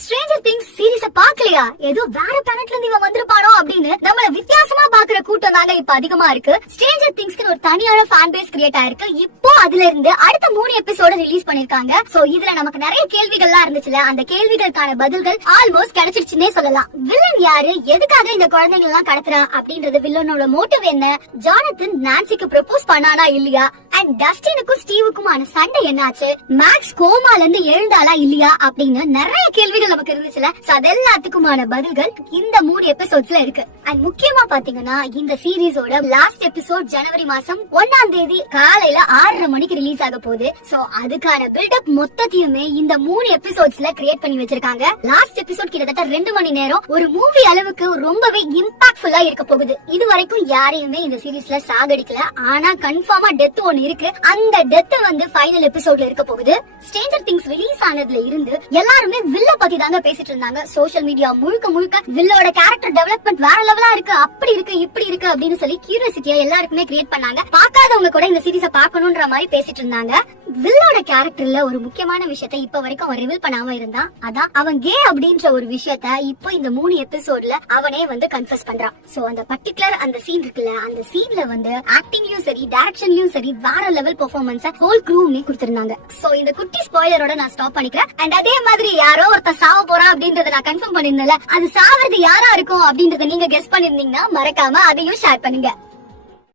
Stranger things சீரிஸ பாக்கலையா? ஏதோ வேற பிளானட்ல இருந்து இவன் வந்திருப்பானோ அப்படின்னு நம்மள வித்தியாசமா பாக்குற கூட்டம் தாங்க இப்ப அதிகமா இருக்கு. ஸ்ட்ரேஞ்சர் திங்ஸ்க்கு ஒரு தனியான ஃபேன் பேஸ் கிரியேட் ஆயிருக்கு. இப்போ அதுல இருந்து அடுத்த 3 எபிசோட ரிலீஸ் பண்ணிருக்காங்க. சோ இதுல நமக்கு நிறைய கேள்விகள்லாம் இருந்துச்சுல, அந்த கேள்விகளுக்கான பதில்கள் ஆல்மோஸ்ட் கிடைச்சிருச்சுன்னே சொல்லலாம். வில்லன் யாரு, எதுக்காக இந்த குழந்தைகள் எல்லாம் கடத்துறான் அப்படின்றது, வில்லனோட மோட்டிவ் என்ன, ஜானத்தன் நான்சிக்கு ப்ரப்போஸ் பண்ணானா இல்லையா, அண்ட் டஸ்டினுக்கும் ஸ்டீவுக்குமான சண்டை என்னாச்சு, மேக்ஸ் கோமால இருந்து எழுந்தாலா இல்லையா அப்படின்னு நிறைய கேள்விகள் நமக்கு இருந்துச்சுல. அது எல்லாத்துக்குமான பதில்கள் இந்த 3 எபிசோட்ஸ்ல இருக்கு. அண்ட் முக்கியமா பாத்தீங்கன்னா இந்த சீரிஸோட லாஸ்ட் எபிசோட் ஜனவரி மாசம் 1ஆம் தேதி காலையில 6:30 மணிக்கு ரிலீஸ் ஆக போகுது. சோ அதுக்கான பில்டப் மொத்தத்தையுமே இந்த 3 எபிசோட்ஸ்ல கிரியேட் பண்ணி வச்சிருக்காங்க. லாஸ்ட் எபிசோட் கிட்டத்தட்ட 2 மணி நேரம், ஒரு மூவி அளவுக்கு ரொம்பவே இம்பாக்ட்ஃபுல்லா இருக்க போகுது. இது வரைக்கும் யாரையுமே இந்த சீரிஸ்ல சாகடிக்கல, ஆனா கன்ஃபார்மா டெத் ஒன்னு இருக்கு. அந்த டெத் வந்து ஃபைனல் எபிசோட்ல இருக்க போகுது. ஸ்ட்ரேஞ்சர் திங்ஸ் ரிலீஸ் ஆனதுல இருந்து எல்லாருமே வில்ல பத்தி தாங்க பேசிட்டு இருந்தாங்க. சோஷியல் மீடியா முழுக்க வில்லோட கேரக்டர் டெவலப்மெண்ட் வேற லெவலா இருக்கு, அப்படி இருக்கு இப்படி இருக்கு அப்படின்னு சொல்லி கியூரியாசிட்டியா எல்லாருக்குமே கிரியேட் பண்ணாங்க. பார்க்காதவங்க கூட இந்த சீரிஸ பார்க்கணும்ன்ற மாதிரி பேசிட்டு இருந்தாங்க. வில்லோட கேரக்டர்ல ஒரு முக்கியமான விஷயத்தை இப்ப வரைக்கும் அவன் ரிவீல் பண்ணாம இருந்தான். அதான் அவன் கே அப்படின்ற ஒரு விஷயத்த இப்போ இந்த 3 எபிசோட்ல அவனே வந்து கன்ஃபஸ் பண்றான். சோ அந்த பர்டிகுலர் அந்த சீன் இருக்குல்ல, அந்த சீன்ல வந்து ஆக்டிங்லயும் சரி டைரக்ஷன்லயும் சரி வேற லெவல் பெர்ஃபார்மன்ஸ் ஹோல் க்ரூவுமே கொடுத்திருந்தாங்க. சோ இந்த குட்டி ஸ்பாயிலரோட நான் ஸ்டாப் பண்ணிக்கிறேன். அண்ட் அதே மாதிரி யாரோ ஒருத்த சாவ போறா அப்படின்றத நான் கன்ஃபார்ம் பண்ணிருந்தேன்ல, அது சாவது யாரா இருக்கும் அப்படின்றத நீங்க கெஸ் பண்ணிருந்தீங்கன்னா மறக்காம அதையும் ஷேர் பண்ணுங்க.